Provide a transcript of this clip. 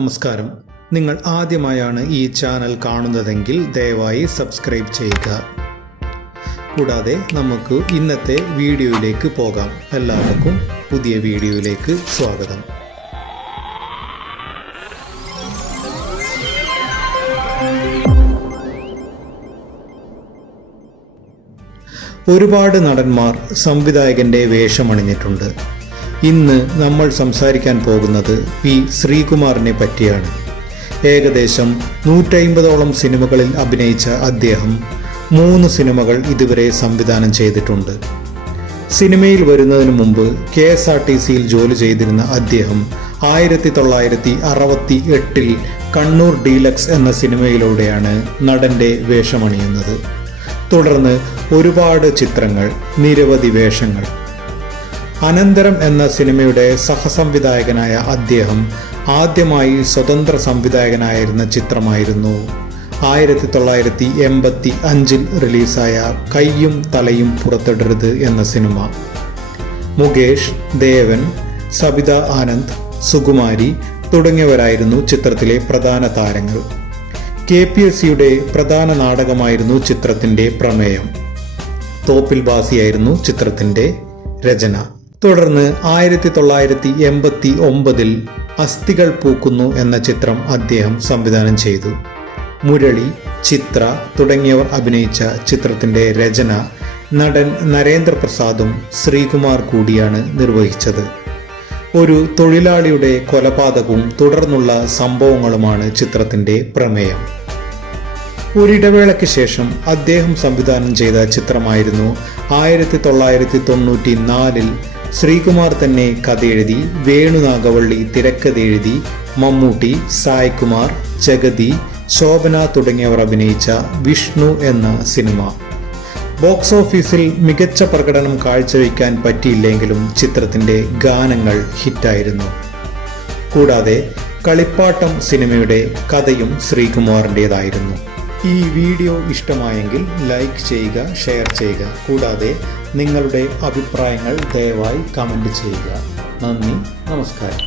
നമസ്കാരം. നിങ്ങൾ ആദ്യമായാണ് ഈ ചാനൽ കാണുന്നതെങ്കിൽ ദയവായി സബ്സ്ക്രൈബ് ചെയ്യുക. കൂടാതെ നമുക്ക് ഇന്നത്തെ വീഡിയോയിലേക്ക് പോകാം. എല്ലാവർക്കും പുതിയ വീഡിയോയിലേക്ക് സ്വാഗതം. ഒരുപാട് നടന്മാർ സംവിധായകൻ്റെ വേഷമണിഞ്ഞിട്ടുണ്ട്. ഇന്ന് നമ്മൾ സംസാരിക്കാൻ പോകുന്നത് പി ശ്രീകുമാറിനെ പറ്റിയാണ്. ഏകദേശം 150ഓളം സിനിമകളിൽ അഭിനയിച്ച അദ്ദേഹം 3 സിനിമകൾ ഇതുവരെ സംവിധാനം ചെയ്തിട്ടുണ്ട്. സിനിമയിൽ വരുന്നതിന് മുമ്പ് KSRTCയിൽ ജോലി ചെയ്തിരുന്ന അദ്ദേഹം 1968 കണ്ണൂർ ഡീലക്സ് എന്ന സിനിമയിലൂടെയാണ് നടൻ്റെ വേഷമണിയുന്നത്. തുടർന്ന് ഒരുപാട് ചിത്രങ്ങൾ, നിരവധി വേഷങ്ങൾ. അനന്തരം എന്ന സിനിമയുടെ സഹസംവിധായകനായ അദ്ദേഹം ആദ്യമായി സ്വതന്ത്ര സംവിധായകനായിരുന്ന ചിത്രമായിരുന്നു 1985 റിലീസായ കയ്യും തലയും പുറത്തിടരുത് എന്ന സിനിമ. മുകേഷ്, ദേവൻ, സബിത ആനന്ദ്, സുകുമാരി തുടങ്ങിയവരായിരുന്നു ചിത്രത്തിലെ പ്രധാന താരങ്ങൾ. KPSCയുടെ പ്രധാന നാടകമായിരുന്നു ചിത്രത്തിൻ്റെ പ്രമേയം. തോപ്പിൽ ബാസിയായിരുന്നു ചിത്രത്തിൻ്റെ രചന. തുടർന്ന് 1989 അസ്ഥികൾ പൂക്കുന്നു എന്ന ചിത്രം അദ്ദേഹം സംവിധാനം ചെയ്തു. മുരളി, ചിത്ര തുടങ്ങിയവർ അഭിനയിച്ച ചിത്രത്തിൻ്റെ രചന നടൻ നരേന്ദ്രപ്രസാദും ശ്രീകുമാർ കൂടിയാണ് നിർവഹിച്ചത്. ഒരു തൊഴിലാളിയുടെ കൊലപാതകവും തുടർന്നുള്ള സംഭവങ്ങളുമാണ് ചിത്രത്തിൻ്റെ പ്രമേയം. ഒരിടവേളയ്ക്ക് ശേഷം അദ്ദേഹം സംവിധാനം ചെയ്ത ചിത്രമായിരുന്നു 1994 ശ്രീകുമാർ തന്നെ കഥയെഴുതി, വേണു നാഗവള്ളി തിരക്കഥയെഴുതി, മമ്മൂട്ടി, സായ്കുമാർ, ജഗതി, ശോഭന തുടങ്ങിയവർ അഭിനയിച്ച വിഷ്ണു എന്ന സിനിമ. ബോക്സ് ഓഫീസിൽ മികച്ച പ്രകടനം കാഴ്ചവെക്കാൻ പറ്റിയില്ലെങ്കിലും ചിത്രത്തിൻ്റെ ഗാനങ്ങൾ ഹിറ്റായിരുന്നു. കൂടാതെ കളിപ്പാട്ടം സിനിമയുടെ കഥയും ശ്രീകുമാറിൻ്റേതായിരുന്നു. ഈ വീഡിയോ ഇഷ്ടമായെങ്കിൽ ലൈക്ക് ചെയ്യുക, ഷെയർ ചെയ്യുക. കൂടാതെ നിങ്ങളുടെ അഭിപ്രായങ്ങൾ ദയവായി കമൻറ്റ് ചെയ്യുക. നന്ദി, നമസ്കാരം.